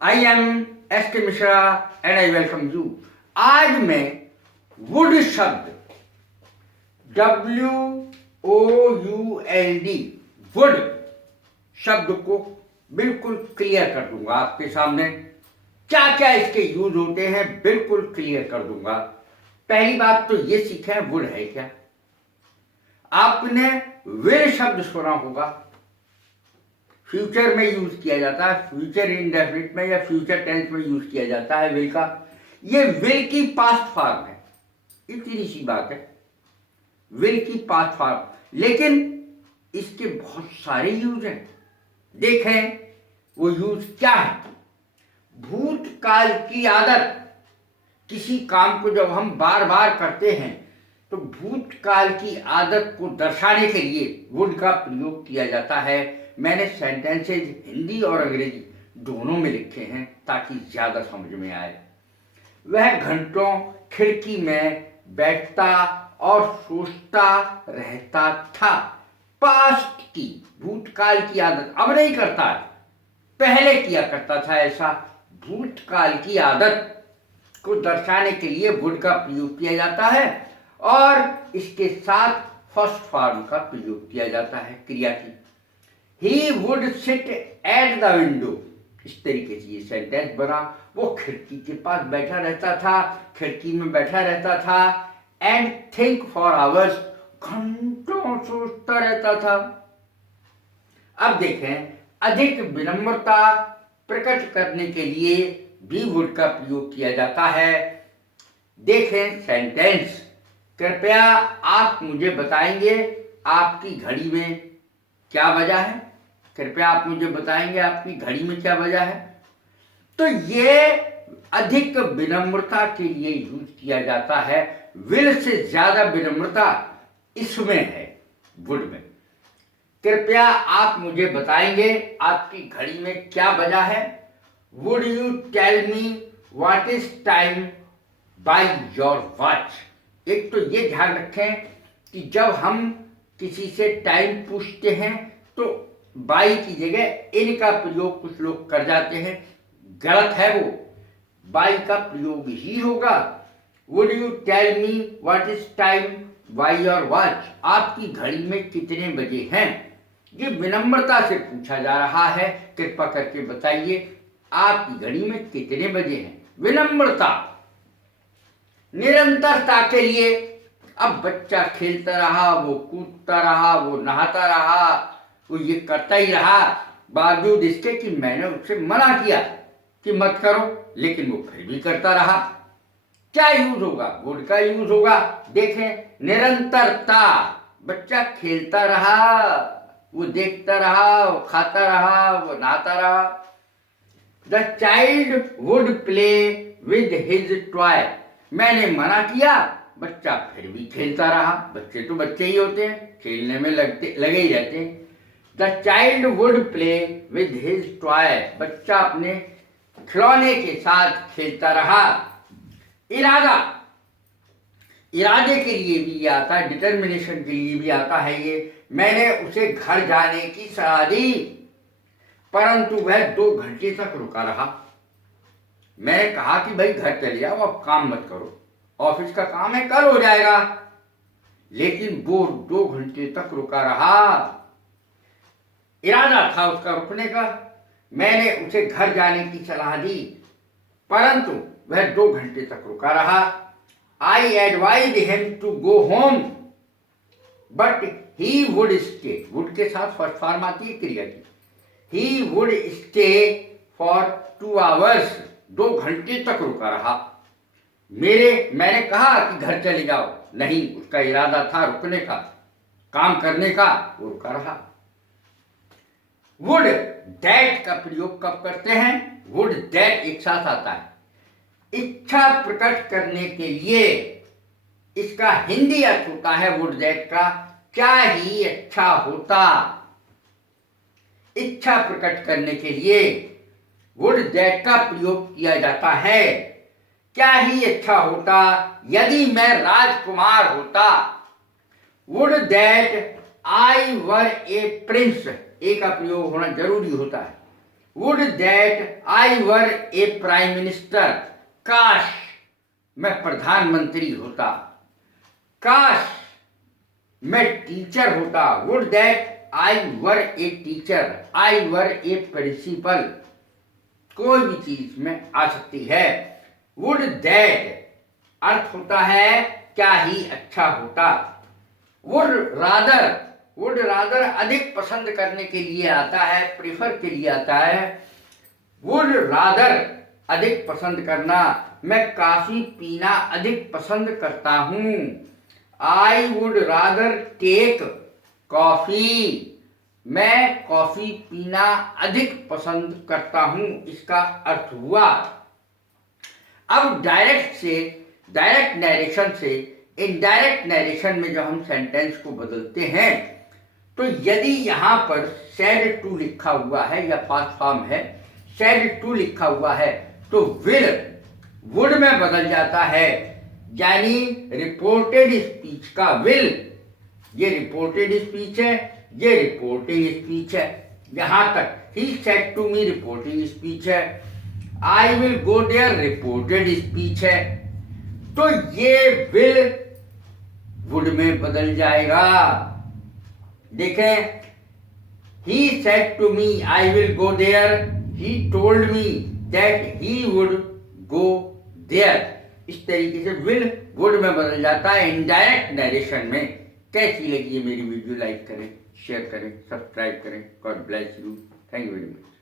I am S के Mishra and I welcome you. आज मैं वुड शब्द WOULD वुड शब्द को बिल्कुल क्लियर कर दूंगा आपके सामने। क्या क्या इसके यूज होते हैं बिल्कुल क्लियर कर दूंगा। पहली बात तो ये सीखें वुड है क्या। आपने विल शब्द सुना होगा, फ्यूचर में यूज किया जाता है, फ्यूचर इंडेफिनिट में या फ्यूचर टेंस में यूज किया जाता है विल का। ये विल की पास्ट फॉर्म है, इतनी सी बात है, विल की पास्ट फॉर्म। लेकिन इसके बहुत सारे यूज हैं। देखें वो यूज क्या है। भूतकाल की आदत, किसी काम को जब हम बार बार करते हैं तो भूतकाल की आदत को दर्शाने के लिए वुड का प्रयोग किया जाता है। मैंने सेंटेंसेज हिंदी और अंग्रेजी दोनों में लिखे हैं ताकि ज्यादा समझ में आए। वह घंटों खिड़की में बैठता और सोचता रहता था। पास्ट की, भूतकाल की आदत अब नहीं करता है, पहले किया करता था ऐसा। भूतकाल की आदत को दर्शाने के लिए वुड का प्रयोग किया जाता है और इसके साथ फर्स्ट फॉर्म का प्रयोग किया जाता है क्रिया की। He would sit at the window, इस तरीके से ये सेंटेंस बना। वो खिड़की के पास बैठा रहता था, खिड़की में बैठा रहता था। एंड थिंक फॉर आवर्स, घंटों सोचता रहता था। अब देखें, अधिक विनम्रता प्रकट करने के लिए भी वुड का प्रयोग किया जाता है। देखें सेंटेंस, कृपया आप मुझे बताएंगे आपकी घड़ी में क्या बजा है। कृपया आप मुझे बताएंगे आपकी घड़ी में क्या बजा है। तो ये अधिक विनम्रता के लिए यूज किया जाता है। विल से ज्यादा विनम्रता इसमें है, वुड में। कृपया आप मुझे बताएंगे आपकी घड़ी में क्या बजा है। Would you tell me what is time by your watch. एक तो ये ध्यान रखें कि जब हम किसी से टाइम पूछते हैं तो बाई की जगह इन का प्रयोग कुछ लोग कर जाते हैं, गलत है वो। बाई का प्रयोग ही होगा। Would you tell me what is time by your watch, आपकी घड़ी में कितने बजे हैं। ये विनम्रता से पूछा जा रहा है, कृपा करके बताइए आपकी घड़ी में कितने बजे हैं। विनम्रता, निरंतरता के लिए। अब बच्चा खेलता रहा, वो कूदता रहा, वो नहाता रहा, वो ये करता ही रहा, बावजूद इसके कि मैंने उससे मना किया कि मत करो, लेकिन वो फिर भी करता रहा। क्या यूज होगा, वुड का यूज होगा। देखें, निरंतरता, बच्चा खेलता रहा, वो देखता रहा, वो खाता रहा, वो नहाता रहा। The child would play with his toy, मैंने मना किया, बच्चा फिर भी खेलता रहा। बच्चे तो बच्चे ही होते हैं, खेलने में लगे ही रहते हैं। The child would play with his toy, बच्चा अपने खिलौने के साथ खेलता रहा। इरादा, इरादे के लिए भी ये आता है, डिटर्मिनेशन के लिए भी आता है ये। मैंने उसे घर जाने की सलाह दी परंतु वह 2 घंटे तक रुका रहा। मैंने कहा कि भाई घर चले जाओ, अब काम मत करो, ऑफिस का काम है कल हो जाएगा, लेकिन वो 2 घंटे तक रुका रहा। इरादा था उसका रुकने का। मैंने उसे घर जाने की सलाह दी परंतु वह 2 घंटे तक रुका रहा। I advise him to go home but he would stay, would के साथ फर्स्ट फॉर्म आती है क्रिया की। He would stay for 2 hours, 2 घंटे तक रुका रहा। मैंने कहा कि घर चले जाओ, नहीं, उसका इरादा था रुकने का, काम करने का, वो रुका रहा। वुड दैट का प्रयोग कब करते हैं, वुड दैट एक साथ आता है। इच्छा प्रकट करने के लिए इसका हिंदी अर्थ होता है वुड दैट का, क्या ही अच्छा होता। इच्छा प्रकट करने के लिए वुड दैट का प्रयोग किया जाता है। क्या ही अच्छा होता यदि मैं राजकुमार होता। Would that I were a prince, a का प्रयोग होना जरूरी होता है। Would that I were a prime minister, काश मैं प्रधानमंत्री होता, काश मैं टीचर होता। Would that I were a teacher, I were a principal, कोई भी चीज में आ सकती है। वुड दैट अर्थ होता है क्या ही अच्छा होता। वुड रादर अधिक पसंद करने के लिए आता है, प्रेफर के लिए आता है। वुड रादर अधिक पसंद करना, मैं कॉफी पीना अधिक पसंद करता हूं। I would rather take coffee, मैं कॉफी पीना अधिक पसंद करता हूं, इसका अर्थ हुआ। अब डायरेक्ट नरेशन से इनडायरेक्ट नरेशन में जब हम सेंटेंस को बदलते हैं, तो यदि यहां पर सेड टू लिखा हुआ है या पास्ट फॉर्म है, सेड टू लिखा हुआ है, तो विल वुड में बदल जाता है। यानी रिपोर्टेड स्पीच का विल, ये रिपोर्टेड स्पीच है, ये रिपोर्टिंग स्पीच है। यहां तक he said to me reporting speech है, I will go there reported speech है। तो ये विल वुड में बदल जाएगा। देखें, he said to me I will go there, he told me that he would go there. इस तरीके से विल वुड में बदल जाता है इनडायरेक्ट नरेशन में। कैसी लगी ये मेरी वीडियो? लाइक करें, शेयर करें, सब्सक्राइब करें। God bless you. Thank you very much.